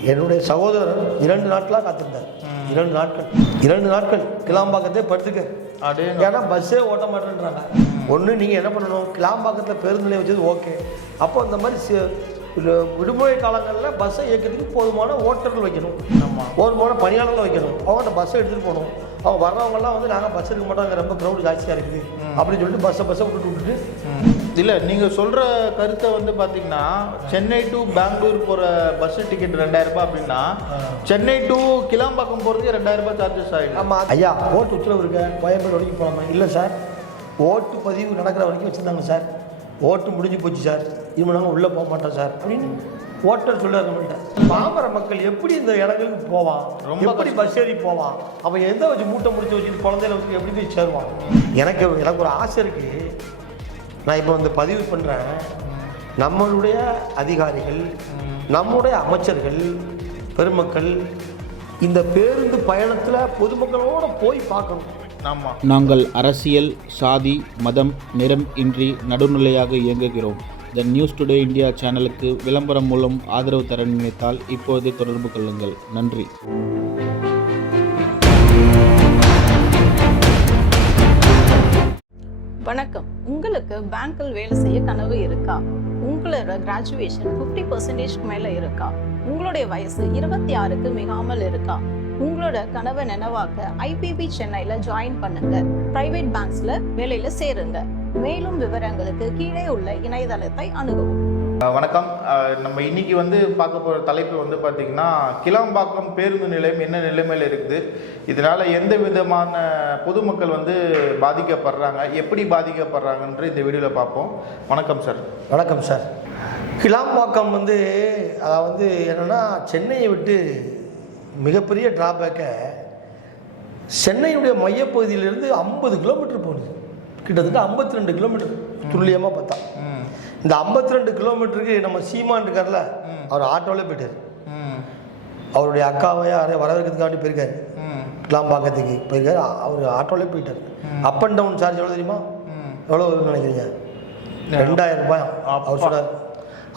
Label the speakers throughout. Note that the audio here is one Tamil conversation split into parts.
Speaker 1: என்னுடைய சகோதரர் இரண்டு நாட்களாக காத்திருந்தார். இரண்டு நாட்கள். இரண்டு நாட்கள். கிளாம்பாக்கத்தே படுத்துக்க. ஏன்னா பஸ்ஸே ஓட்ட மாட்டேன்றாங்க. ஒன்று நீங்கள் என்ன பண்ணணும்? கிளாம்பாக்கத்தில் பேருந்து நிலையம் வச்சது ஓகே. அப்போ இந்த மாதிரி விடுமுறை காலங்களில் பஸ்ஸை இயக்கிறதுக்கு போதுமான ஓட்டர்கள் வைக்கணும். போதுமான பணியாளர்கள் வைக்கணும். அவங்க அந்த பஸ்ஸை எடுத்துகிட்டு போகணும். அவங்க வர்றவங்கலாம் வந்து நாங்கள் பஸ் எடுக்க மாட்டோம் அங்கே ரொம்ப க்ரௌடு ஜாஸ்தியாக இருக்குது. அப்படின்னு சொல்லிட்டு பஸ்ஸை பஸ்ஸை விட்டுட்டு விட்டுட்டு.
Speaker 2: இல்லை நீங்கள் சொல்கிற கருத்தை வந்து பார்த்தீங்கன்னா சென்னை டு பெங்களூர் போகிற பஸ் டிக்கெட் ரெண்டாயிரம் ரூபாய் அப்படின்னா சென்னை டு கிளாம்பாக்கம் போகிறதுக்கு ரெண்டாயிரம் ரூபாய் சார்ஜஸ் ஆகிடும்
Speaker 1: ஆமாம் ஐயா ஓட்டு உத்தரவு இருக்க. கோயம்பேடு வரைக்கும் போகலாமா இல்லை சார். ஓட்டு பதிவு நடக்கிற வரைக்கும் வச்சுருந்தாங்க சார். ஓட்டு முடிஞ்சு போச்சு சார். இனிமே நாங்கள் உள்ளே போக மாட்டோம் சார். அப்படின்னு ஓட்டர் சொல்லுவார் நம்மள்ட்ட. பாமர மக்கள் எப்படி இந்த இடங்களுக்கு போவான்?
Speaker 2: ரொம்ப
Speaker 1: எப்படி பஸ் ஏறி போவான்? அவன் எந்த வச்சு மூட்டை முடிச்சு வச்சுட்டு குழந்தையில வச்சு எப்படி போய் சேருவான்? எனக்கு எனக்கு ஒரு ஆசை இருக்குது நான் இப்போ வந்து பதிவு பண்ணுறேன் நம்மளுடைய அதிகாரிகள் நம்முடைய அமைச்சர்கள் பெருமக்கள் இந்த பேருந்து பயணத்தில் பொதுமக்களோட போய் பார்க்கணும்.
Speaker 2: ஆமாம்
Speaker 3: நாங்கள் அரசியல் சாதி மதம் நிறம் இன்றி நடுநிலையாக இயங்குகிறோம். த நியூஸ் டுடே இந்தியா சேனலுக்கு விளம்பரம் மூலம் ஆதரவு தர நினைத்தால் இப்போதே தொடர்பு கொள்ளுங்கள். நன்றி.
Speaker 4: வணக்கம். உங்களுக்கு பேங்க்கில் வேலை செய்ய கனவு இருக்கா? உங்களோட கிராஜுவேஷன் ஃபிஃப்டி பர்சன்டேஜ்க்கு மேலே இருக்கா? உங்களுடைய வயசு இருபத்தி ஆறுக்கு மிகாமல் இருக்கா? உங்களோட கனவை நினைவாக்க ஐபிபி சென்னையில் ஜாயின் பண்ணுங்க. பிரைவேட் பேங்க்ஸில் வேலையில் சேருங்க. மேலும் விவரங்களுக்கு கீழே உள்ள இணையதளத்தை அணுகவும்.
Speaker 2: வணக்கம். நம்ம இன்னைக்கு வந்து பார்க்க போகிற தலைப்பு வந்து பார்த்தீங்கன்னா கிளாம்பாக்கம் பேருந்து நிலையம் என்ன நிலைமையில் இருக்குது? இதனால எந்த விதமான பொதுமக்கள் வந்து பாதிக்கப்படுறாங்க? எப்படி பாதிக்கப்படுறாங்கன்ற இந்த வீடியோவில் பார்ப்போம். வணக்கம் சார்.
Speaker 1: வணக்கம் சார். கிளாம்பாக்கம் வந்து அதாவது வந்து என்னென்னா சென்னையை விட்டு மிகப்பெரிய டிராபேக்கை சென்னையுடைய மையப்பகுதியிலிருந்து ஐம்பது கிலோமீட்டர் போகுது. கிட்டத்தட்ட ஐம்பத்தி ரெண்டு கிலோமீட்டர் துல்லியமாக பார்த்தா. இந்த 52 ரெண்டு கிலோமீட்டருக்கு நம்ம சீமான் இருக்கார்ல அவர் ஆட்டோவில் போயிட்டார். அவருடைய அக்காவை யாரையும் வரவேற்கிறதுக்காண்டி போயிருக்காரு.
Speaker 2: ம்
Speaker 1: கிளாம்பாக்கத்துக்கு போயிருக்காரு. அவர் ஆட்டோவிலே போயிட்டார். அப் அண்ட் டவுன் சார்ஜ் எவ்வளோ தெரியுமா? எவ்வளோ வரும்னு நினைக்கிறீங்க? ரெண்டாயிரம் ரூபாய்? அவர் சொன்னார்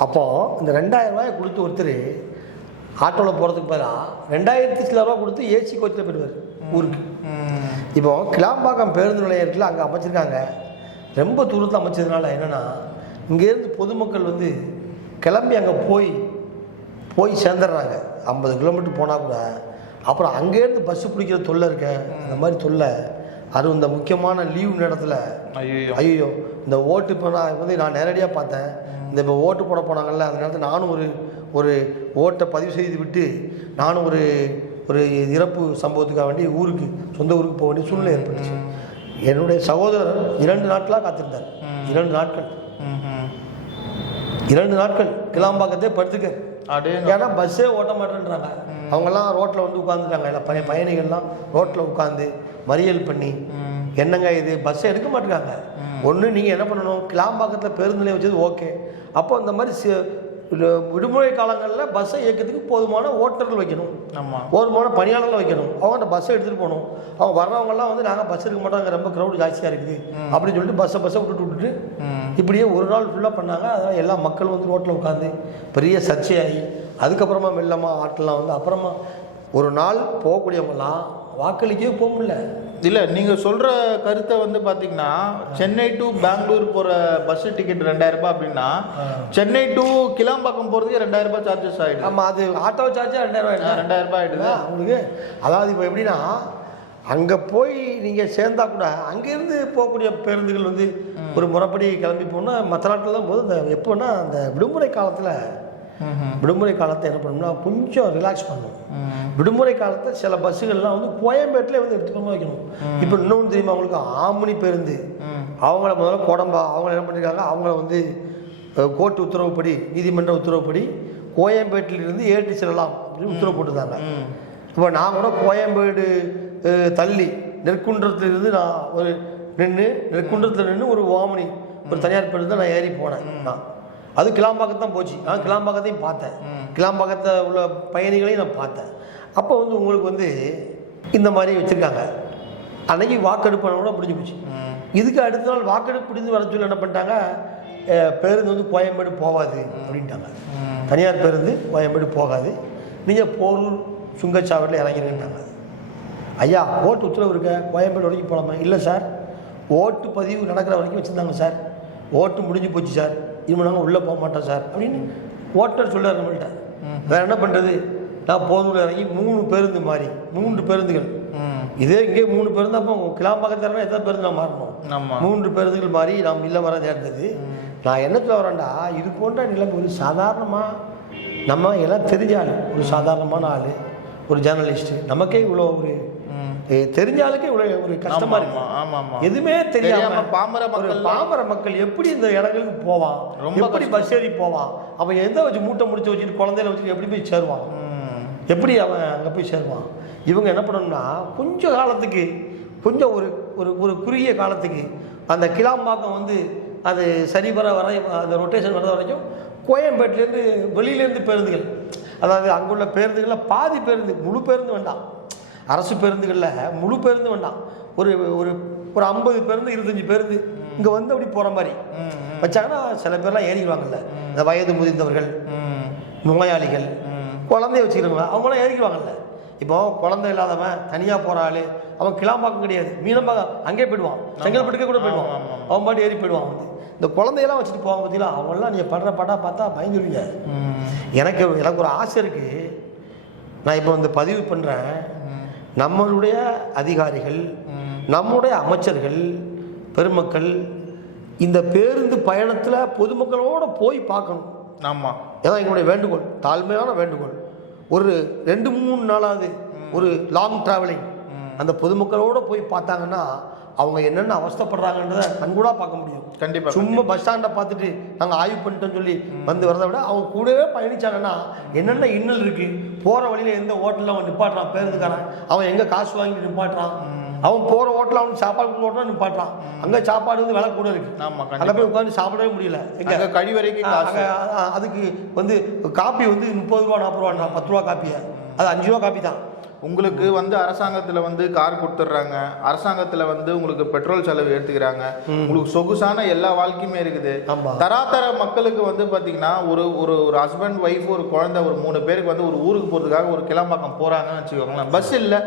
Speaker 1: அப்போ இந்த ரெண்டாயிரம் ரூபாயை கொடுத்து ஒருத்தர் ஆட்டோவில் போகிறதுக்கு பதிலாக ரெண்டாயிரத்தி சில ரூபா கொடுத்து ஏசி கோச்சில் போயிடுவார் ஊருக்கு. இப்போ கிளாம்பாக்கம் பேருந்து இருக்குல்ல அங்கே அமைச்சிருக்காங்க. ரொம்ப தூரத்தில் அமைச்சதுனால என்னென்னா இங்கேருந்து பொதுமக்கள் வந்து கிளம்பி அங்கே போய் போய் சேர்ந்துடுறாங்க. ஐம்பது கிலோமீட்டர் போனால் கூட. அப்புறம் அங்கேருந்து பஸ்ஸு பிடிக்கிற தொல்லை இருக்க இந்த மாதிரி தொல்லை. அதுவும் இந்த முக்கியமான லீவ் நேரத்தில்
Speaker 2: ஐயோ
Speaker 1: ஐயோ இந்த ஓட்டு இப்போ நான் வந்து நான் நேரடியாக பார்த்தேன். இந்த இப்போ ஓட்டு போட போனாங்கல்ல அந்த நேரத்தில் நானும் ஒரு ஒரு ஓட்டை பதிவு செய்து விட்டு நானும் ஒரு ஒரு இறப்பு சம்பவத்துக்காக வேண்டி ஊருக்கு சொந்த ஊருக்கு போக வேண்டிய சூழ்நிலை ஏற்பட்டுச்சு. என்னுடைய சகோதரர் இரண்டு நாட்களாக காத்திருந்தார். இரண்டு நாட்கள். இரண்டு நாட்கள். கிளாம்பாக்கத்தே படுத்துக்க. ஏன்னா பஸ்ஸே ஓட்ட மாட்டேன்றாங்க. அவங்கெல்லாம் ரோட்டில் வந்து உட்காந்துட்டாங்க எல்லாம் பய பயணிகள்லாம் ரோட்டில் உட்காந்து மறியல் பண்ணி என்னங்க இது? பஸ்ஸை எடுக்க மாட்டேங்காங்க ஒன்று நீங்கள் என்ன பண்ணணும்? கிளாம்பாக்கத்தில் பேருந்து நிலையம் வச்சது ஓகே அப்போ இந்த மாதிரி விடுமுறை காலங்களில் பஸ்ஸை இயக்கிறதுக்கு போதுமான ஓட்டர்கள் வைக்கணும்.
Speaker 2: ஆமாம்
Speaker 1: போதுமான பணியாளர்கள் வைக்கணும். அவங்க பஸ்ஸை எடுத்துகிட்டு போகணும். அவங்க வர்றவங்கலாம் வந்து நாங்கள் பஸ் எடுக்க மாட்டோம் ரொம்ப க்ரௌடு ஜாஸ்தியாக இருக்குது. அப்படின்னு சொல்லிட்டு பஸ்ஸை பஸ்ஸை விட்டுட்டு விட்டுட்டு இப்படியே ஒரு நாள் ஃபுல்லாக பண்ணாங்க. அதனால் எல்லா மக்கள் வந்து ரோட்டில் உட்காந்து பெரிய சர்ச்சையாகி அதுக்கப்புறமா மெல்லமாக ஆட்டெல்லாம் வந்து அப்புறமா ஒரு நாள் போகக்கூடியவங்கலாம் வாக்களிக்கவே போக முடியல.
Speaker 2: இல்லை நீங்கள் சொல்கிற கருத்தை வந்து பார்த்தீங்கன்னா சென்னை டு பெங்களூர் போகிற பஸ் டிக்கெட் ரெண்டாயிரம் ரூபாய் அப்படின்னா சென்னை டு கிளாம்பாக்கம் போகிறதுக்கு ரெண்டாயிரம் ரூபாய் சார்ஜஸ் ஆகிடும்
Speaker 1: ஆமாம் அது ஆட்டோ சார்ஜே ரெண்டாயிரம் ரூபாய்
Speaker 2: ரெண்டாயிரம் ரூபாய் ஆகிடுது
Speaker 1: உங்களுக்கு? அதாவது இப்போ எப்படின்னா அங்கே போய் நீங்கள் சேர்ந்தா கூட அங்கேருந்து போகக்கூடிய பேருந்துகள் வந்து ஒரு முறைப்படி கிளம்பி போனால் மற்ற நாட்டிலலாம் போது இந்த எப்போன்னா அந்த விடுமுறை காலத்தில் விடுமுறை காலத்தை என்ன பண்ணணும்னா கொஞ்சம் ரிலாக்ஸ் பண்ணணும் விடுமுறை காலத்தில் சில பஸ்ஸுகள்லாம் வந்து கோயம்பேட்டில் வந்து எடுத்துக்கணும் வைக்கணும். இப்போ இன்னொன்று தெரியுமா அவங்களுக்கு ஆமணி பேருந்து. அவங்கள முதல்ல கோடம்பா அவங்க என்ன பண்ணியிருக்காங்க அவங்கள வந்து கோர்ட்டு உத்தரவுப்படி நீதிமன்ற உத்தரவுப்படி கோயம்பேட்டிலிருந்து ஏற்றி செல்லலாம் அப்படின்னு உத்தரவு போட்டிருந்தாங்க. இப்போ நான் கூட கோயம்பேடு தள்ளி நெற்குன்றத்திலிருந்து நான் ஒரு நின்று நெற்குன்றத்தில் நின்று ஒரு வாமனி ஒரு தனியார் பேருந்து நான் ஏறி போனேன். நான். அது கிளாம்பாக்கத்து தான் போச்சு. நான் கிளாம்பாக்கத்தையும் பார்த்தேன். கிளாம்பாக்கத்தை உள்ள பயணிகளையும் நான் பார்த்தேன். அப்போ வந்து உங்களுக்கு வந்து இந்த மாதிரி வச்சுருக்காங்க. அன்னைக்கு வாக்கெடுப்பு கூட முடிஞ்சு போச்சு. இதுக்கு அடுத்த நாள் வாக்கெடுப்பு முடிந்து வர சொல்லி என்ன பண்ணிட்டாங்க? பேருந்து வந்து கோயம்பேடு போகாது அப்படின்ட்டாங்க. தனியார் பேருந்து கோயம்பேடு போகாது. நீங்கள் போரூர் சுங்கச்சாவடியில் இறங்கிருங்கன்னாங்க ஐயா ஓட்டு உத்தரவு இருக்க? கோயம்பேடு வரைக்கும் போகலாமா இல்லை சார். ஓட்டு பதிவு நடக்கிற வரைக்கும் வச்சுருந்தாங்க சார். ஓட்டு முடிஞ்சு போச்சு சார். இனிமேல் நாங்கள் உள்ளே போக மாட்டோம் சார் அப்படின்னு ஓட்டர் சொல்லார் நம்மள்ட்ட. வேற என்ன பண்ணுறது நான் போதூரில் இறங்கி மூணு பேருந்து மாறி மூன்று பேருந்துகள். இதே இங்கே மூணு பேருந்து அப்போ கிளாம்பாக்கத்தில் எத்தனை பேருந்து நான் மாறணும்? மூன்று பேருந்துகள் மாறி நாம் இல்லை வர நேர்ந்தது நான் என்ன சொல்ல வரேன்டா இது போன்ற நிலைமை ஒரு சாதாரணமாக நம்ம எல்லாம் தெரிஞ்ச ஆள் ஒரு சாதாரணமான ஆள். ஒரு ஜேர்னலிஸ்ட்டு நமக்கே இவ்வளோ ஒரு தெரிஞ்ச ஆளுக்கே இவ்வளோ ஒரு கஷ்டமாக
Speaker 2: ஆமா,
Speaker 1: இருக்கு.
Speaker 2: ஆமா. ஆமா
Speaker 1: எதுவுமே தெரியாம
Speaker 2: பாமர மக்கள்
Speaker 1: பாமர மக்கள் எப்படி இந்த இடங்களுக்கு போவான்
Speaker 2: ரொம்ப
Speaker 1: எப்படி பஸ் ஏறி போவான் அவன் எதை வச்சு மூட்டை முடிச்சு வச்சுட்டு குழந்தையில வச்சுட்டு எப்படி போய் சேருவான் எப்படி அவன் அங்கே போய் சேருவான் இவங்க என்ன பண்ணணும்னா கொஞ்ச காலத்துக்கு கொஞ்சம் ஒரு ஒரு ஒரு குறுகிய காலத்துக்கு அந்த கிளாம்பாக்கம் வந்து அது சரிவர வர அந்த ரொட்டேஷன் வர வரைக்கும் கோயம்பேட்டிலேருந்து வெளியிலேருந்து பேருந்துகள். அதாவது அங்குள்ள பேருந்துகளில் பாதி பேருந்து முழு பேருந்து வேண்டாம். அரசு பேருந்துகளில் முழு பேருந்து வேண்டாம். ஒரு ஒரு ஒரு ஐம்பது பேருந்து இருபத்தஞ்சி பேருந்து இங்கே வந்து அப்படி போகிற மாதிரி. வச்சாங்கன்னா சில பேர்லாம் ஏறிடுவாங்கல்ல. இந்த வயது முதிர்ந்தவர்கள் நோயாளிகள் குழந்தைய வச்சுக்கிறவங்க அவங்களாம் ஏறிக்குவாங்கல்ல இப்போ குழந்தை இல்லாதவன் தனியாக போகிற ஆள் அவன் கிளாம்பாக்கம் கிடையாது மீனம்பாக்கம் அங்கே போயிடுவான். செங்கல்பட்டுக்கே கூட போயிடுவான். அவன் பாட்டு ஏறி போயிடுவான். வந்து இந்த குழந்தையெல்லாம் வச்சுட்டு போவாங்க பார்த்தீங்களா அவங்களாம் நீங்கள் படுற பாட்டா பார்த்தா பயந்துருவீங்க. எனக்கு எனக்கு ஒரு ஆசை இருக்குது நான் இப்போ வந்து பதிவு பண்ணுறேன் நம்மளுடைய அதிகாரிகள் நம்முடைய அமைச்சர்கள் பெருமக்கள் இந்த பேருந்து பயணத்தில் பொதுமக்களோட போய் பார்க்கணும்.
Speaker 2: ஆமா.
Speaker 1: இதான் எங்களுடைய வேண்டுகோள் தாழ்மையான வேண்டுகோள். ஒரு ரெண்டு மூணு நாளாவது ஒரு லாங் டிராவலிங் அந்த பொதுமக்களோட போய் பார்த்தாங்கன்னா அவங்க என்னென்ன அவஸ்தைப்படுறாங்கன்றத கண்கூடா பார்க்க முடியும்.
Speaker 2: கண்டிப்பா
Speaker 1: சும்மா பஸ் ஸ்டாண்டை பார்த்துட்டு நாங்கள் ஆய்வு பண்ணிட்டோம்னு சொல்லி வந்து வரதை விட அவங்க கூடவே பயணிச்சாங்கன்னா என்னென்ன இன்னல் இருக்கு? போகிற வழியில் எந்த ஹோட்டலில் அவன் நிப்பாட்டுறான்? பேருந்துக்காரன் அவன் எங்கே காசு வாங்கி நிப்பாட்டுறான்? அவன் போகிற ஹோட்டலில் அவனுக்கு சாப்பாடு கொடுக்கணும் நிப்பாட்டுறான் அங்கே சாப்பாடு வந்து விலை கூட இருக்கு.
Speaker 2: ஆமா
Speaker 1: அங்கே போய் உட்காந்து சாப்பிடவே முடியல. எங்க?
Speaker 2: அங்க கழிவறைக்கு காசு.
Speaker 1: அங்க, அ- அதுக்கு வந்து காப்பி வந்து முப்பது ரூபா நாற்பது ரூபா பத்து ரூபா காப்பியை. அது அஞ்சு ரூபா காப்பி தான்.
Speaker 2: உங்களுக்கு வந்து அரசாங்கத்துல வந்து கார் கொடுத்துட்றாங்க. அரசாங்கத்துல வந்து உங்களுக்கு பெட்ரோல் செலவு ஏத்துக்கிறாங்க. உங்களுக்கு சொகுசான எல்லா வாழ்க்கையுமே இருக்குது. தராதர மக்களுக்கு வந்து பாத்தீங்கன்னா ஒரு ஒரு ஒரு ஹஸ்பண்ட் ஒய்ஃப் ஒரு குழந்தை ஒரு மூணு பேருக்கு வந்து ஒரு ஊருக்கு போறதுக்காக ஒரு கிளம்பாக்கம் போறாங்கன்னு வச்சுக்கோங்களேன். பஸ் இல்ல.